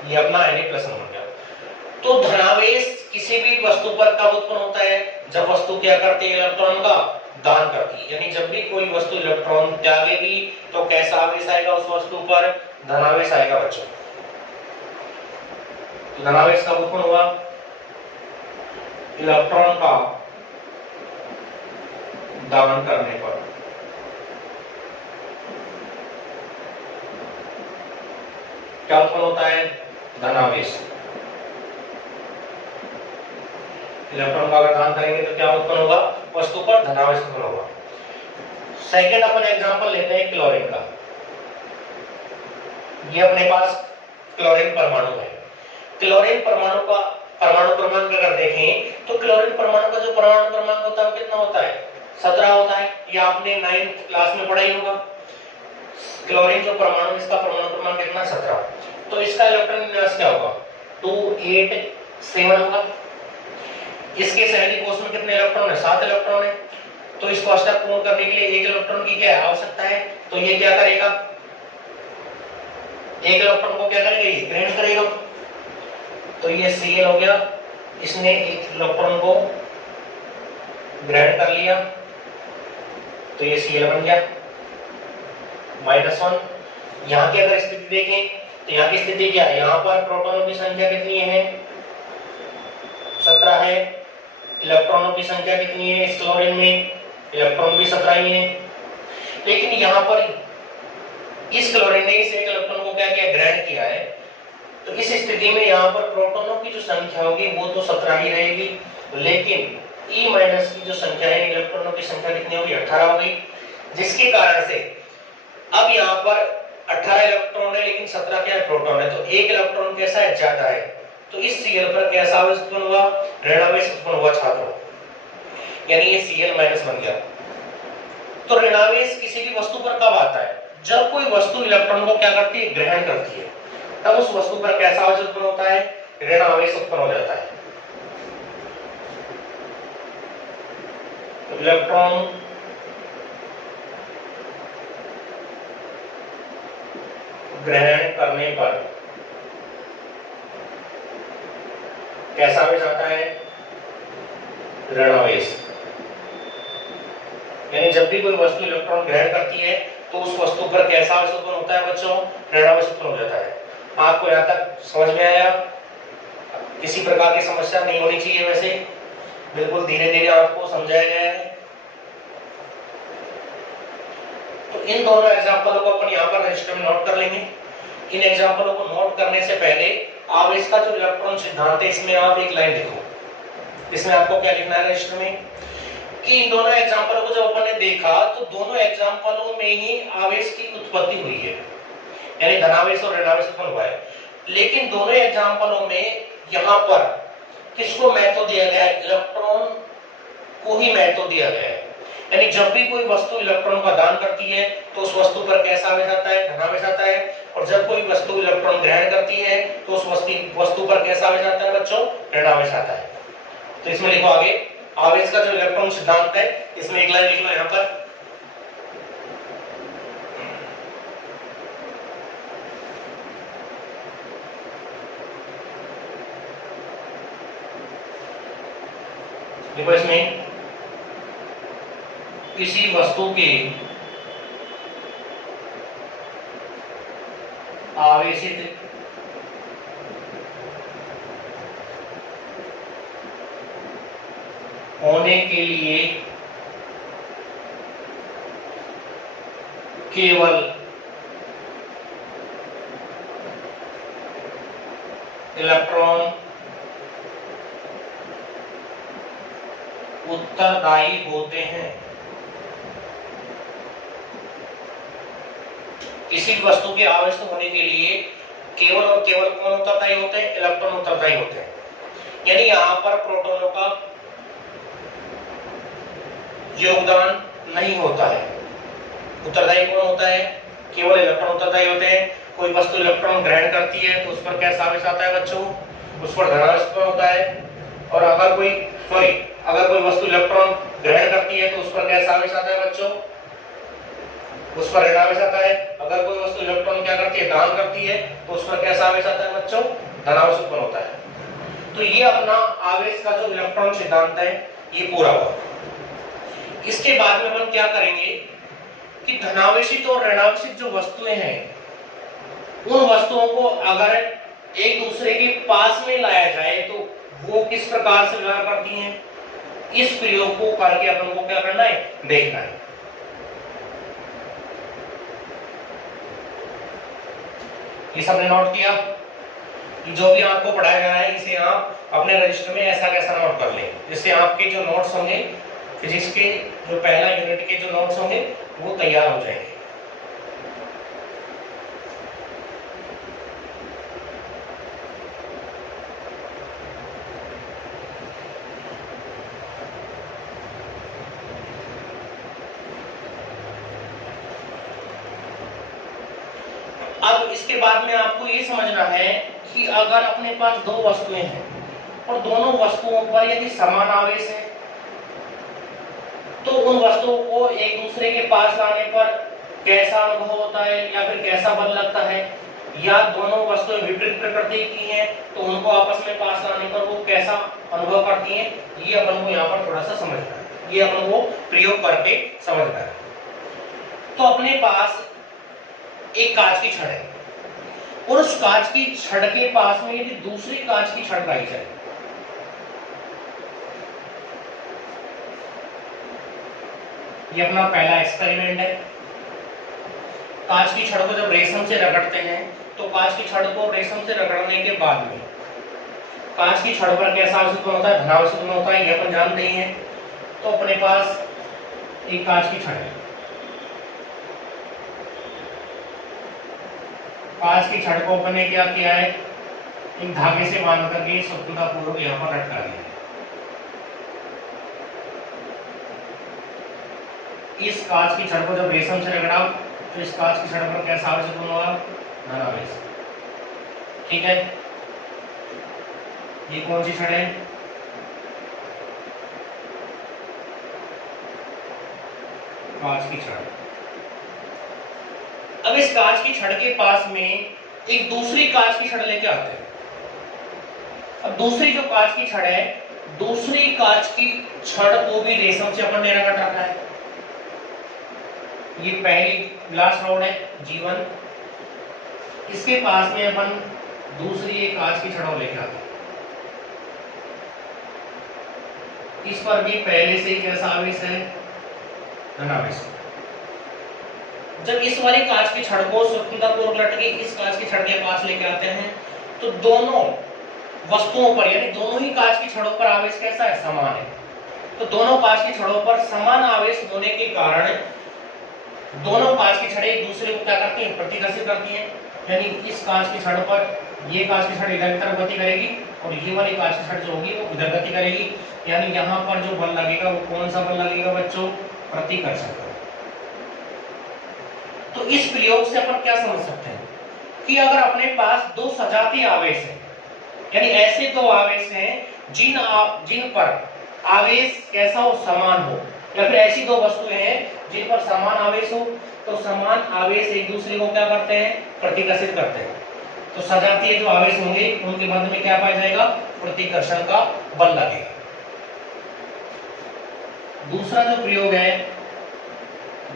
ये अपना Na+1 बन गया। तो धनावेश किसी भी वस्तु पर कब उत्पन्न होता है, जब वस्तु क्या करती है, इलेक्ट्रॉन का दान करती है। यानी जब भी कोई वस्तु इलेक्ट्रॉन त्यागेगी तो कैसा आवेश आएगा उस वस्तु पर, धनावेश आएगा बच्चों। तो धनावेश कब उत्पन्न हुआ, इलेक्ट्रॉन का दान करने पर। क्या उत्पन्न होता है, धनावेश। इलेक्ट्रॉन का अगर दान करेंगे तो क्या उत्पन्न होगा, वस्तु पर धनावेश उत्पन्न होगा। सेकंड अपन एग्जांपल लेते हैं क्लोरीन का। ये अपने पास क्लोरीन परमाणु है। क्लोरीन परमाणु का परमाणु क्रमांक अगर देखें तो क्लोरीन परमाणु का जो परमाणु क्रमांक होता है वो कितना होता है, 17 होता है। ये आपने 9th क्लास में पढ़ा ही होगा। क्लोरीन जो परमाणु, इसका परमाणु क्रमांक कितना, 17। तो इसका इलेक्ट्रॉन विन्यास क्या होगा, 287 होगा। इसके सहजी कोष में कितने इलेक्ट्रॉन है, 7 इलेक्ट्रॉन है। तो इसको अष्टक पूर्ण करने के लिए 1 इलेक्ट्रॉन की क्या आवश्यकता है, तो ये क्या करेगा, 1 इलेक्ट्रॉन को क्या करेगा, ये ग्रहण करेगा। तो ये Cl हो गया, इसने 1 इलेक्ट्रॉन को ग्रहण कर लिया तो ये Cl बन गया -1। यहाँ की अगर स्थिति देखें तो यहाँ की स्थिति क्या है, यहाँ पर प्रोटॉनों की संख्या कितनी है, 17 है। इलेक्ट्रॉनों की संख्या कितनी है इस क्लोरीन में, इलेक्ट्रॉन भी 17 ही है। लेकिन यहाँ पर इस क्लोरीन ने इस 1 इलेक्ट्रॉन को क्या किया, ग्रहण किया है। तो इस स्थिति में यहाँ पर प्रोटॉनों की जो संख्या होगी वो तो 17 ही रहेगी, लेकिन E- की जो संख्या है, इलेक्ट्रॉनों की संख्या कितनी होगी, 18 होगी। जिसके कारण से अब यहाँ पर 18 इलेक्ट्रॉन है लेकिन 17 क्या है, प्रोटॉन है, तो एक इलेक्ट्रॉन कैसा है, ज्यादा है, तो इस Cl पर कैसा आवेश उत्पन्न हुआ, ऋणावेश उत्पन्न हुआ छात्रों, यानी ये Cl माइनस बन गया। तो ऋणावेश किसी भी वस्तु पर कब आता है, जब कोई वस्तु इलेक्ट्रॉन को क्या करती है, ग्रहण करती है, तब उस वस्तु पर कैसा आवेश उत्पन्न होता है, ऋणावेश उत्पन्न हो जाता है। तो इलेक्ट्रॉन ग्रहण करने पर कैसा आवेश आता है, ऋणावेश। यानी जब भी कोई वस्तु इलेक्ट्रॉन ग्रहण करती है तो उस वस्तु पर कैसा आवेश उत्पन्न होता है बच्चों, ऋणावेश उत्पन्न हो जाता है। आपको यहाँ तक समझ में आया, किसी प्रकार की समस्या नहीं होनी चाहिए, वैसे बिल्कुल धीरे धीरे आपको समझाया गया है। तो इन दोनों एग्जांपलों को अपन यहाँ पर रजिस्टर में नोट कर लेंगे। इन एग्जांपलों को नोट करने से पहले आवेश का जो इलेक्ट्रॉन सिद्धांत है इसमें आप एक लाइन लिखो। इसमें आपको क्या लिखना है रजिस्टर में, कि इन दोनों एग्जांपलों को जब अपन ने देखा तो दोनों एग्जांपलों में ही आवेश की उत्पत्ति हुई है, यानी धनावेश और ऋणावेश उत्पन्न हुआ है। लेकिन दोनों एग्जांपलों में यहाँ पर किसको महत्व दिया गया है, इलेक्ट्रॉन को ही महत्व दिया गया है। यानी जब भी कोई वस्तु इलेक्ट्रॉन का दान करती है तो उस वस्तु पर कैसा आवेश आता है, धनावेश आता है, और जब कोई वस्तु इलेक्ट्रॉन ग्रहण करती है तो उस वस्तु पर कैसा आवेश आता है बच्चों, ऋणावेश आता है। तो इसमें लिखो आगे आवेश का जो इलेक्ट्रॉन सिद्धांत है, इसमें एक लाइन लिख लो यहाँ पर, देखो इसमें किसी वस्तु के आवेशित होने के लिए केवल इलेक्ट्रॉन उत्तरदायी होते हैं। किसी भी वस्तु के आवेशित होने के लिए केवल और केवल कौन उत्तरदायी होते हैं, इलेक्ट्रॉन उत्तरदायी होते हैं। यानी यहाँ पर प्रोटॉनों का योगदान नहीं होता है। उत्तरदायी कौन होता है, केवल इलेक्ट्रॉन उत्तरदायी होते हैं। कोई वस्तु इलेक्ट्रॉन ग्रहण करती है तो उस पर कैसा आवेश आता है बच्चों, उस पर धनावेश होता है। और अगर कोई वस्तु इलेक्ट्रॉन ग्रहण करती है तो उस पर कैसा आवेश आता है बच्चों, उस पर ऋणावेश आता है। अगर कोई वस्तु इलेक्ट्रॉन क्या करती है, दान करती है, तो उस पर कैसा आवेश आता है बच्चों, धनावेश उत्पन्न होता है। तो ये अपना आवेश का जो इलेक्ट्रॉन सिद्धांत है ये पूरा हुआ। इसके बाद में हम क्या करेंगे कि धनावेशित और ऋणावेशित जो वस्तुएं हैं उन वस्तुओं को अगर एक दूसरे के पास में लाया जाए तो वो किस प्रकार से व्यवहार करती हैं, इस प्रयोग को करके अपन को क्या करना है, देखना है। ये सबने नोट किया, जो भी आपको पढ़ाया गया है इसे आप अपने रजिस्टर में ऐसा कैसा नोट कर लें, जिससे आपके जो नोट्स होंगे फिजिक्स के जो पहला यूनिट के जो नोट्स होंगे वो तैयार हो जाएंगे। अब इसके बाद में आपको ये समझना है कि अगर अपने पास दो वस्तुएं हैं और दोनों वस्तुओं पर यदि समान आवेश है तो उन वस्तुओं को एक दूसरे के पास लाने पर कैसा अनुभव होता है या फिर कैसा बल लगता है, या दोनों वस्तुएं विपरीत प्रकृति की हैं तो उनको आपस में पास लाने पर वो कैसा अनुभव करती हैं, ये अपन को यहाँ पर थोड़ा सा समझना है, ये अपन को प्रयोग करके समझना है। तो अपने पास एक कांच की छड़ है और उस कांच की छड़ के पास में यदि दूसरी कांच की छड़ लाई जाए, ये अपना पहला एक्सपेरिमेंट है। कांच की छड़ को जब रेशम से रगड़ते हैं तो कांच की छड़ को रेशम से रगड़ने के बाद में कांच की छड़ पर कैसा आवेश उत्पन्न होता है, धनावेश उत्पन्न होता है, ये अपन जानते ही हैं। तो अपने पास एक कांच की छड़ है, कांच की छड़ को अपन ने क्या किया है, एक धागे से बांध करके स्वतंत्रतापूर्वक यहाँ पर लटका दिया है। इस कांच की छड़ को जब रेशम से रगड़ा तो इस कांच की छड़ पर कैसा आवेश उत्पन्न होगा, धनावेश। ठीक है, ये कौन सी छड़ है, कांच की छड़। अब इस कांच की छड़ के पास में एक दूसरी कांच की छड़ लेके आते हैं। अब दूसरी जो कांच की छड़ है, दूसरी कांच की छड़ को भी रेशम से अपन ने रगड़ रखा है। ये पहली ग्लास रॉड है G1, इसके पास में अपन दूसरी एक कांच की छड़ लेके आते हैं। इस पर भी पहले से ही कैसा आवेश है, धनावेश। जब इस वाली कांच की छड़ को स्वतंत्रतापूर्वक लटके इस कांच की छड़ के पास लेके आते हैं तो दोनों वस्तुओं पर यानी दोनों ही कांच की छड़ों पर आवेश कैसा है, समान है। तो दोनों कांच की छड़ों पर समान आवेश होने के कारण दोनों कांच की छड़ें एक दूसरे को क्या करती हैं, प्रतिकर्षित करती हैं। यानी इस कांच की छड़ पर ये कांच की छड़ इधर की तरफ गति करेगी और ये वाली कांच की छड़ जो होगी वो इधर गति करेगी। यानी यहाँ पर जो बल लगेगा वो कौन सा बल लगेगा बच्चों, प्रतिकर्षण। तो इस प्रयोग से अपन क्या समझ सकते हैं कि अगर अपने पास दो सजातीय आवेश है, यानी ऐसे दो आवेश हैं जिन पर आवेश कैसा हो, समान हो, या फिर ऐसी दो वस्तुएं हैं जिन पर समान आवेश हो, तो समान आवेश एक दूसरे को क्या करते हैं, प्रतिकर्षित करते हैं। तो सजातीय जो आवेश होंगे उनके मध्य में क्या पाया जाएगा, प्रतिकर्षण का बल लगेगा। दूसरा जो प्रयोग है,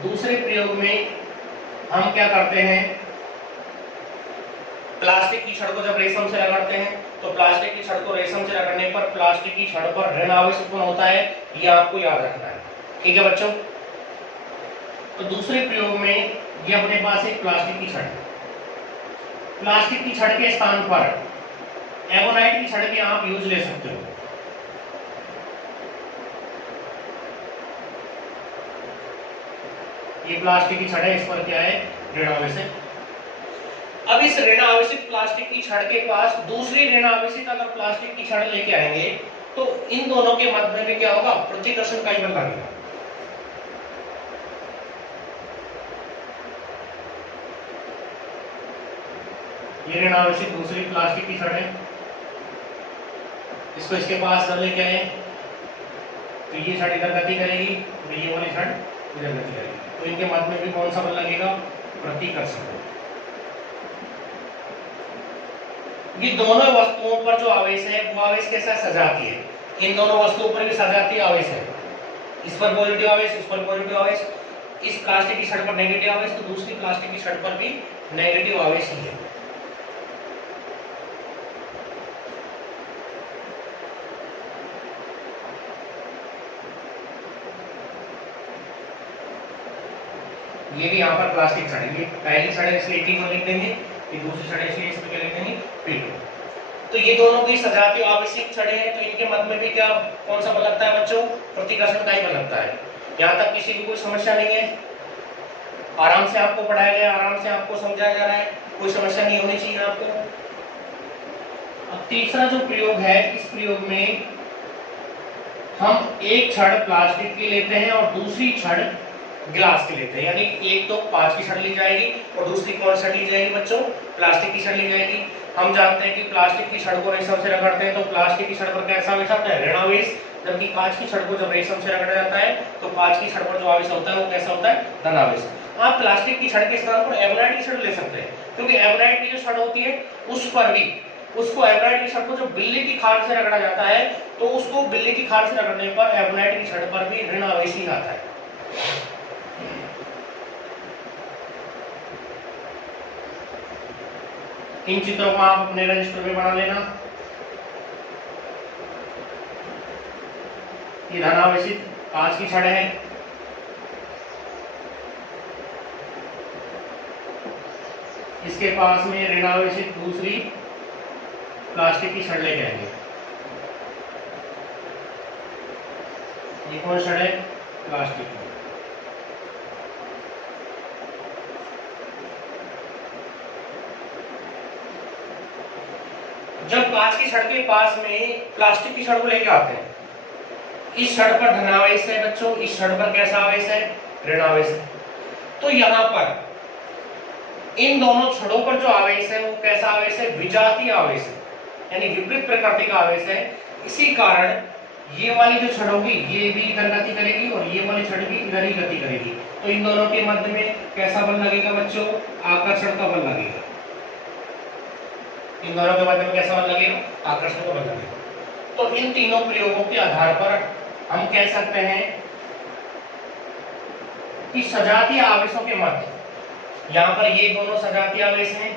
दूसरे प्रयोग में हम क्या करते हैं, प्लास्टिक की छड़ को जब रेशम से रगड़ते हैं तो प्लास्टिक की छड़ को रेशम से रगड़ने पर प्लास्टिक की छड़ पर ऋण आवेश उत्पन्न होता है, यह आपको याद रखना है। ठीक है बच्चों। तो दूसरे प्रयोग में ये अपने पास एक प्लास्टिक की छड़ है। प्लास्टिक की छड़ के स्थान पर एबोनाइट की छड़ भी आप यूज ले सकते हो। ये प्लास्टिक की छड़ है, इस पर क्या है, ऋण आवेश है। अब इस ऋण आवेशित प्लास्टिक की छड़ के पास दूसरी ऋण आवेशित अगर प्लास्टिक की छड़ लेके आएंगे तो इन दोनों के मध्य में क्या होगा, प्रतिकर्षण का बल लगेगा। ये ऋण आवेशित दूसरी प्लास्टिक की छड़ है, इसको इसके पास जब लेके आए तो ये छड़ इधर गति करेगी और ये वाली छड़ इधर गति करेगी, तो इनके मध्य में भी कौन सा बल लगेगा, प्रतिकर्षण। ये दोनों वस्तुओं पर जो आवेश है वो आवेश कैसा है, सजातीय है। इन दोनों वस्तुओं पर भी सजातीय आवेश है। इस पर पॉजिटिव आवेश, इस पर पॉजिटिव आवेश। इस प्लास्टिक की छड़ पर नेगेटिव आवेश तो दूसरी प्लास्टिक की छड़ पर भी नेगेटिव आवेश ही है। ये भी यहाँ पर प्लास्टिक छड़ है, ये पहली छड़ है इसलिए T को लिख देंगे, ये दूसरी छड़ है इसलिए इसमें क्या लिख देंगे, P2। तो ये दोनों भी सजातीय आवेशित छड़े हैं, तो इनके मध्य में भी क्या कौन सा बल लगता है बच्चों, प्रतिकर्षण का ही बल लगता है। यहाँ तक किसी की कोई समस्या नहीं है, आराम से आपको पढ़ाया गया, आराम से आपको समझाया जा रहा है, कोई समस्या नहीं होनी चाहिए आपको। अब तीसरा जो प्रयोग है, इस प्रयोग में हम एक छड़ प्लास्टिक की लेते हैं और दूसरी छड़ गिलास की लेते हैं। यानी एक तो कांच की छड़ ली जाएगी और दूसरी कौन सी ली जाएगी बच्चों, प्लास्टिक की छड़ ली जाएगी। हम जानते हैं कि प्लास्टिक की छड़ को रेशम से रगड़ते हैं तो प्लास्टिक की छड़ पर कैसा आवेश आता है, ऋण आवेश, जबकि कांच की छड़ को जब रेशम से रगड़ा जाता है तो कांच की छड़ पर जो आवेश होता है वो कैसा होता है, धन आवेश। आप प्लास्टिक की छड़ के स्थान पर एबोनाइट की छड़ ले सकते हैं, क्योंकि एबोनाइट की जो छड़ होती है उस पर भी उसको एबोनाइट की छड़ को जो बिल्ली की खाल से रगड़ा जाता है तो उसको बिल्ली की खाल से रगड़ने पर एबोनाइट की छड़ पर भी ऋण आवेश ही आता है। इन चित्रों को आप अपने रजिस्टर में बना लेना। ये धनावेशित कांच की छड़ है, इसके पास में ऋणावेशित दूसरी प्लास्टिक की छड़ लेके आएंगे। ये कौन छड़ है, प्लास्टिक की। जब कांच की छड़ के पास में प्लास्टिक की छड़ को लेके आते हैं, इस छड़ पर धनावेश है बच्चों, इस छड़ पर कैसा आवेश है, ऋणावेश है। तो यहाँ पर इन दोनों छड़ों पर जो आवेश है वो कैसा आवेश है, विजातीय आवेश है, यानी विपरीत प्रकृति का आवेश है। इसी कारण ये वाली जो छड़ होगी ये भी इधर गति करेगी और ये वाली छड़ भी इधर ही गति करेगी। तो इन दोनों के मध्य में कैसा बल लगेगा बच्चों, आकर्षण का बल लगेगा। इन दोनों के मध्य में कैसा बल लगेगा, आकर्षण का बल लगेगा। तो इन तीनों प्रयोगों के आधार पर हम कह सकते हैं कि सजातीय आवेशों के मध्य, यहाँ पर ये दोनों सजातीय आवेश हैं,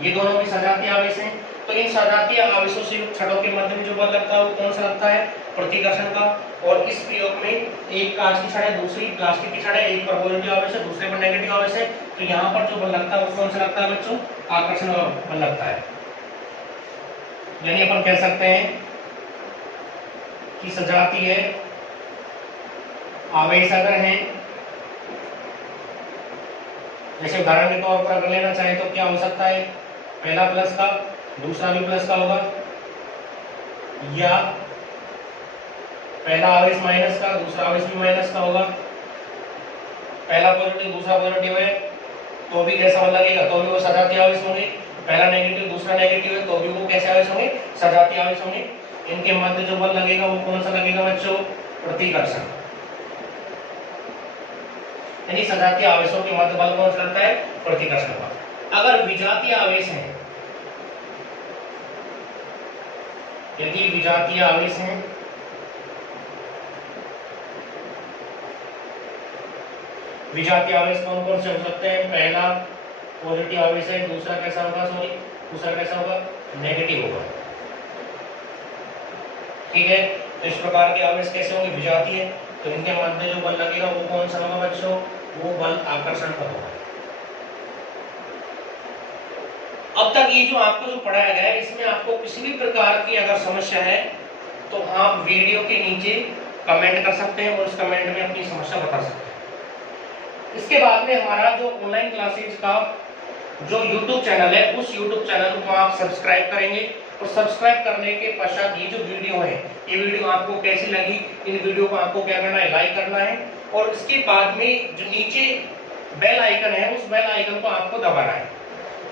ये दोनों भी सजातीय आवेश हैं। तो इन सजातीय आवेशों से युक्त छड़ों के मध्य में जो बल लगता है वो कौन सा लगता है, प्रतिकर्षण का। और इस प्रयोग में एक कांच की छड़ है, दूसरी प्लास्टिक की छड़ है, एक पर पॉजिटिव आवेश है, दूसरे पर नेगेटिव आवेश है। तो यहाँ पर जो बल लगता है वो कौन सा लगता है बच्चों, आकर्षण का बल लगता है। यानी अपन कह सकते हैं कि सजातीय आवेश अगर हैं, जैसे उदाहरण के तौर पर अगर लेना चाहे तो क्या हो सकता है, पहला प्लस का दूसरा भी प्लस का होगा, या पहला आवेश माइनस का दूसरा आवेश भी माइनस का होगा, पहला पॉजिटिव दूसरा पॉजिटिव है तो भी कैसा बल लगेगा, तो भी वो सजातीय आवेश होंगे। पहला नेगेटिव दूसरा नेगेटिव है तो भी वो कैसे आवेश होंगे, सजातीय आवेश होंगे। इनके मध्य जो बल लगेगा वो कौन सा लगेगा बच्चों, प्रतिकर्षण। यानी सजातीय आवेशों के मध्य बल कौन सा लगता है, प्रतिकर्षण का। अगर विजातीय आवेश है, यदि विजातीय आवेश है विजातीय आवेश कौन कौन से हो सकते हैं, पहला पॉजिटिव आवेश है, दूसरा कैसा होगा, सॉरी दूसरा कैसा होगा, नेगेटिव होगा। ठीक है, तो इस प्रकार के आवेश कैसे होंगे, विजातीय। तो इनके मध्य जो बल लगेगा वो कौन सा होगा बच्चों, वो बल आकर्षण का होगा। अब तक ये जो आपको जो पढ़ाया गया है इसमें आपको किसी भी प्रकार की अगर समस्या है तो आप वीडियो के नीचे कमेंट कर सकते हैं और उस कमेंट में अपनी समस्या बता सकते हैं। इसके बाद में हमारा जो ऑनलाइन क्लासेज का जो YouTube चैनल है उस YouTube चैनल को आप सब्सक्राइब करेंगे और सब्सक्राइब करने के पश्चात ये जो वीडियो है, ये वीडियो आपको कैसी लगी, इन वीडियो को आपको क्या करना है, लाइक करना है। और इसके बाद में जो नीचे बेल आइकन है उस बेल आइकन को आपको दबाना है,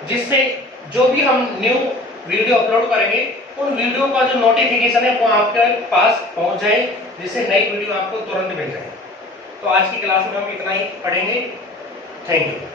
जिससे जो भी हम न्यू वीडियो अपलोड करेंगे उन वीडियो का जो नोटिफिकेशन है वो आपके पास पहुंच जाए, जिससे नई वीडियो आपको तुरंत मिल जाए। तो आज की क्लास में हम इतना ही पढ़ेंगे। Thank you.